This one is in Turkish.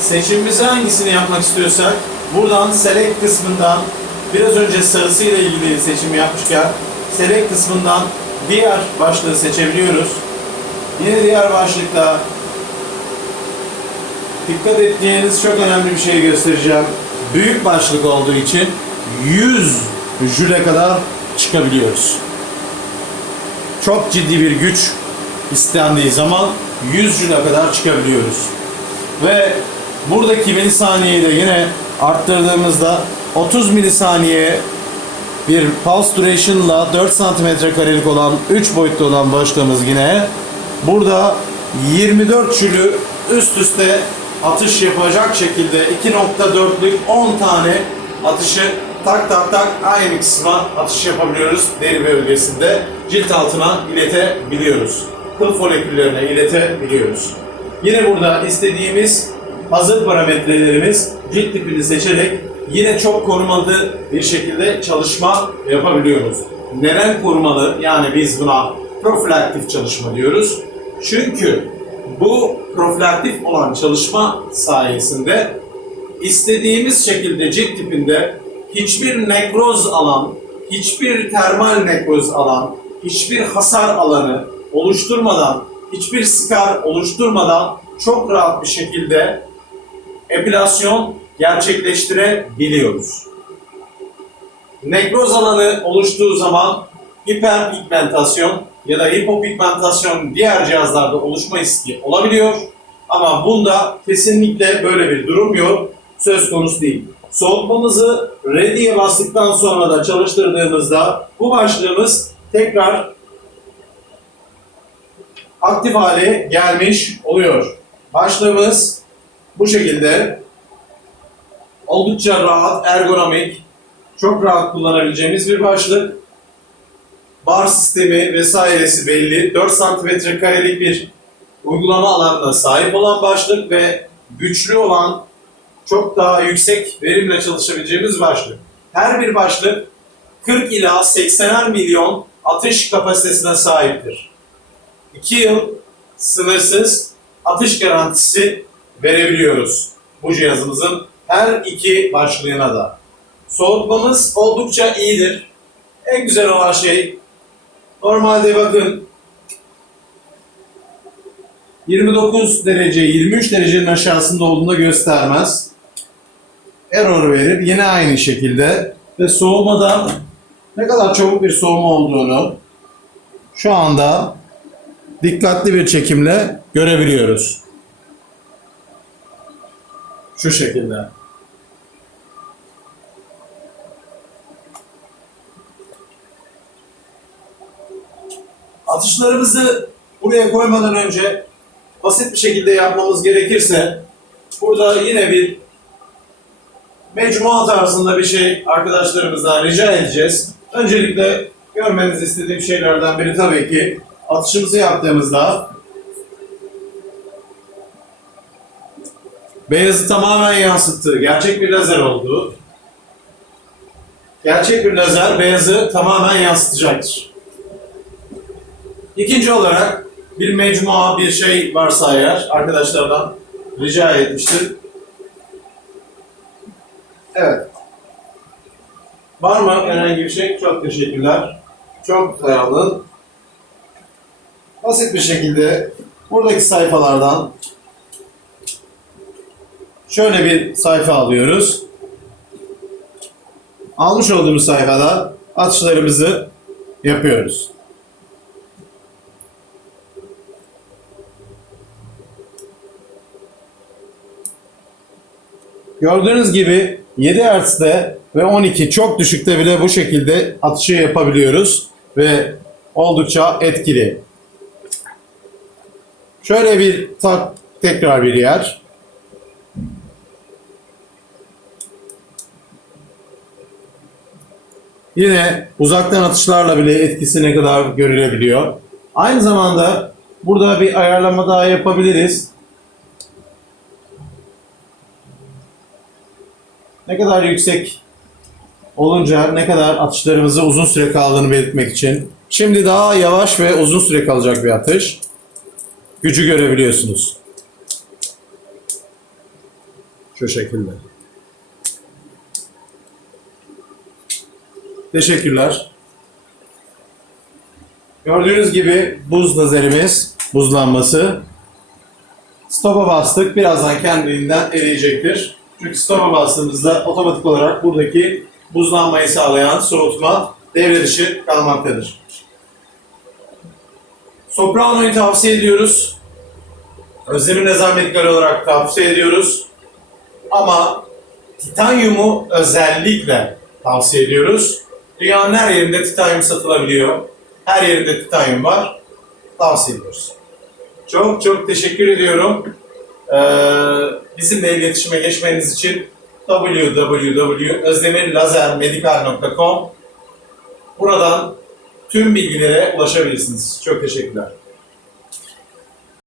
Seçimimizi hangisini yapmak istiyorsak buradan select kısmından biraz önce sarısıyla ilgili seçimi yapmışken select kısmından diğer başlığı seçebiliyoruz. Yine diğer başlıkta dikkat edeceğiniz çok önemli bir şey göstereceğim. Büyük başlık olduğu için 100 jüle kadar çıkabiliyoruz. Çok ciddi bir güç istendiği zaman 100 jüle kadar çıkabiliyoruz. Ve buradaki milisaniyeyi de yine arttırdığımızda 30 milisaniye bir pulse duration'la 4 santimetre karelik olan 3 boyutlu olan başlığımız yine burada 24 çülü üst üste atış yapacak şekilde 2.4'lük 10 tane atışı tak tak tak aynı kısma atış yapabiliyoruz deri bölgesinde cilt altına iletebiliyoruz. Kıl foliküllerine iletebiliyoruz. Yine burada istediğimiz hazır parametrelerimiz cilt tipini seçerek yine çok korumalı bir şekilde çalışma yapabiliyoruz. Neden korumalı? Yani biz buna profilaktif çalışma diyoruz. Çünkü bu profilaktif olan çalışma sayesinde istediğimiz şekilde cilt tipinde hiçbir nekroz alan, hiçbir termal nekroz alan, hiçbir hasar alanı oluşturmadan, hiçbir skar oluşturmadan çok rahat bir şekilde epilasyon gerçekleştirebiliyoruz. Nekroz alanı oluştuğu zaman hiperpigmentasyon ya da hipopigmentasyon diğer cihazlarda oluşma riski olabiliyor. Ama bunda kesinlikle böyle bir durum yok. Söz konusu değil. Soğutmamızı ready'ye bastıktan sonra da çalıştırdığımızda bu başlığımız tekrar aktif hale gelmiş oluyor. Başlığımız bu şekilde oldukça rahat, ergonomik, çok rahat kullanabileceğimiz bir başlık. Bar sistemi vesairesi belli. 4 santimetre karelik bir uygulama alanına sahip olan başlık ve güçlü olan çok daha yüksek verimle çalışabileceğimiz başlık. Her bir başlık 40 ila 80'er milyon atış kapasitesine sahiptir. 2 yıl sınırsız atış garantisi verebiliyoruz bu cihazımızın her iki başlığına da. Soğutmamız oldukça iyidir. En güzel olan şey normalde bakın 29 derece 23 derecenin aşağısında olduğunda göstermez. Error verir. Yine aynı şekilde ve soğumada ne kadar çabuk bir soğuma olduğunu şu anda dikkatli bir çekimle görebiliyoruz. Şu şekilde. Atışlarımızı buraya koymadan önce basit bir şekilde yapmamız gerekirse burada yine bir mecmua tarzında bir şey arkadaşlarımızdan rica edeceğiz. Öncelikle görmenizi istediğim şeylerden biri tabii ki atışımızı yaptığımızda beyazı tamamen yansıttı. Gerçek bir lazer oldu. Gerçek bir lazer beyazı tamamen yansıtacaktır. İkinci olarak bir mecmua bir şey varsa eğer arkadaşlardan rica etmiştir. Evet. Var mı herhangi bir şey? Çok teşekkürler. Çok sağ. Basit bir şekilde buradaki sayfalardan şöyle bir sayfa alıyoruz. Almış olduğumuz sayfada atışlarımızı yapıyoruz. Gördüğünüz gibi 7 Hz'de ve 12 çok düşükte bile bu şekilde atışı yapabiliyoruz ve oldukça etkili. Şöyle bir tak tekrar bir yer. Yine uzaktan atışlarla bile etkisi ne kadar görülebiliyor. Aynı zamanda burada bir ayarlama daha yapabiliriz. Ne kadar yüksek olunca ne kadar atışlarımızı uzun süre kaldığını belirtmek için. Şimdi daha yavaş ve uzun süre kalacak bir atış. Gücü görebiliyorsunuz. Şu şekilde. Teşekkürler. Gördüğünüz gibi buz lazerimiz, buzlanması. Stop'a bastık. Birazdan kendiliğinden eriyecektir. Çünkü stop'a bastığımızda otomatik olarak buradaki buzlanmayı sağlayan soğutma devre dışı kalmaktadır. Soprano'yu tavsiye ediyoruz. Özdemir Nezam Medikal olarak tavsiye ediyoruz. Ama titanyumu özellikle tavsiye ediyoruz. Dünyanın her yerinde titanyum satılabiliyor. Her yerinde titanyum var. Tavsiye ediyoruz. Çok çok teşekkür ediyorum. Ee, bizimle iletişime geçmeniz için www.özdemirlazermedikal.com Buradan tüm bilgilere ulaşabilirsiniz. Çok teşekkürler.